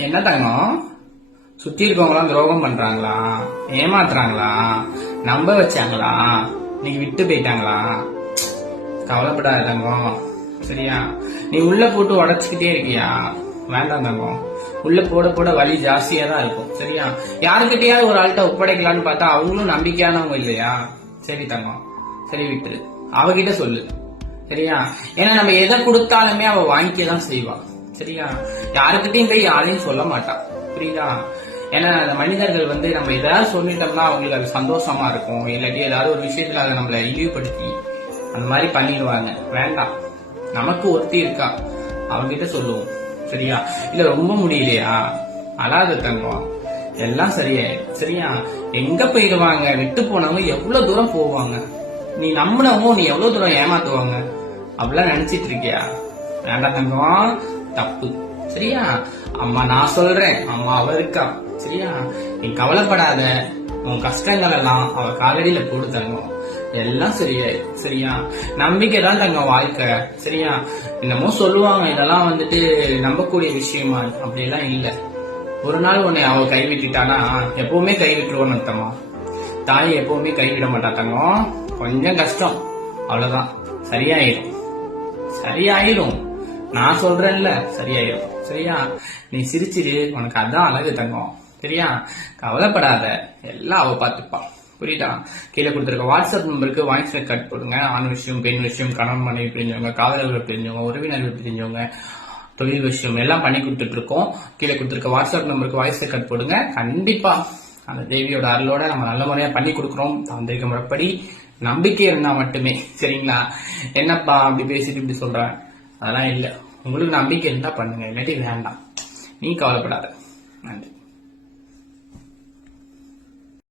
என்ன தங்கம், சுத்தி இருக்கவங்களாம் துரோகம் பண்றாங்களா, ஏமாத்துறாங்களா, நம்ப வச்சாங்களா, நீ விட்டு போயிட்டாங்களா? கவலைப்படாத தங்கம், சரியா? நீ உள்ள போட்டு உடச்சுக்கிட்டே இருக்கியா? வேண்டாம் தங்கம், உள்ள போட போட வலி ஜாஸ்தியா தான் இருக்கும், சரியா? யாருக்கிட்டையாவது ஒரு ஆள்கிட்ட ஒப்படைக்கலான்னு பார்த்தா அவங்களும் நம்பிக்கையானவங்க இல்லையா? சரி தங்கம், சரி விட்டுரு, அவகிட்ட சொல்லு, சரியா? ஏன்னா நம்ம எதை கொடுத்தாலுமே அவ வாங்கிக்கதான் செய்வா, சரியா? யாருக்கிட்டையும் போய் யாரையும் சொல்ல மாட்டான், புரியுதா? ஏன்னா மனிதர்கள் நம்ம ஏதாவது சொல்லிட்டோம்னா அவங்களுக்கு அது சந்தோஷமா இருக்கும், இல்லாட்டி ஏதாவது ஒரு விஷயத்துல அதை நம்மளை இழிவுபடுத்தி அந்த மாதிரி பண்ணிடுவாங்க. வேண்டாம், நமக்கு ஒருத்தி இருக்கா, அவங்கிட்ட சொல்லுவோம், சரியா? இல்ல ரொம்ப முடியலையா, அழாத தங்கம், எல்லாம் சரியாயிடும், சரியா? எங்க போயிடுவாங்க, விட்டு போனவங்க எவ்வளவு தூரம் போவாங்க, நீ நம்பினவங்க நீ எவ்வளவு தூரம் ஏமாத்துவாங்க, அப்படிலாம் நினைச்சிட்டு இருக்கியா? வேண்டாம் தங்கம், தப்பு, சரியா? அம்மா நான் சொல்றேன், அம்மா அவ இருக்கா, சரியா? நீ கவலைப்படாத, உன் கஷ்டங்கள் எல்லாம் அவ காலடியில போடு தங்கம், எல்லாம் சரியாயிடும், சரியா? நம்பிக்கை தான் தங்கம் வாழ்க்கை, சரியா? என்னமோ சொல்லுவாங்க, இதெல்லாம் நம்பக்கூடிய விஷயமா, அப்படியெல்லாம் இல்ல. ஒரு நாள் உன்னை அவ கைவிட்டுட்டானா எப்பவுமே கைவிட்டுருவோன்னு அர்த்தமா? தாய் எப்பவுமே கைவிட மாட்டா தங்கம், கொஞ்சம் கஷ்டம், அவ்வளவுதான், சரியாயிடும், சரியாயிடும், நான் சொல்றேன்ல, சரியாயிடும், சரியா? நீ சிரிச்சிரு, உனக்கு அதான் அழகு தங்கம், சரியா? கவலைப்படாத, எல்லாம் அவ பாத்துப்பா, புரியுதா? கீழே கொடுத்துருக்க வாட்ஸ்அப் நம்பருக்கு வாய்ஸ் ரெக்கார்ட் போடுங்க. ஆண் விஷயம், பெண் விஷயம், கணவன் மனைவி பிரிஞ்சவங்க, காதலர்கள் பிரிஞ்சவங்க, உறவினர்கள் பிரிஞ்சவங்க, தொழில் விஷயம் எல்லாம் பண்ணி கொடுத்துட்டு இருக்கோம். கீழே கொடுத்துருக்க வாட்ஸ்அப் நம்பருக்கு வாய்ஸ் ரெக்கார்ட் போடுங்க. கண்டிப்பா அந்த தேவியோட அருளோட நம்ம நல்ல முறையா பண்ணி கொடுக்குறோம், தாந்திரிக முறைப்படி. நம்பிக்கை இருந்தா மட்டுமே, சரிங்களா? என்னப்பா அப்படி பேசிட்டு இப்படி சொல்ற, அதெல்லாம் இல்ல. உங்களுக்கு நம்பிக்கை இருந்தா பண்ணுங்க, இல்லாட்டி வேண்டாம். நீ கவலைப்படாத. நன்றி.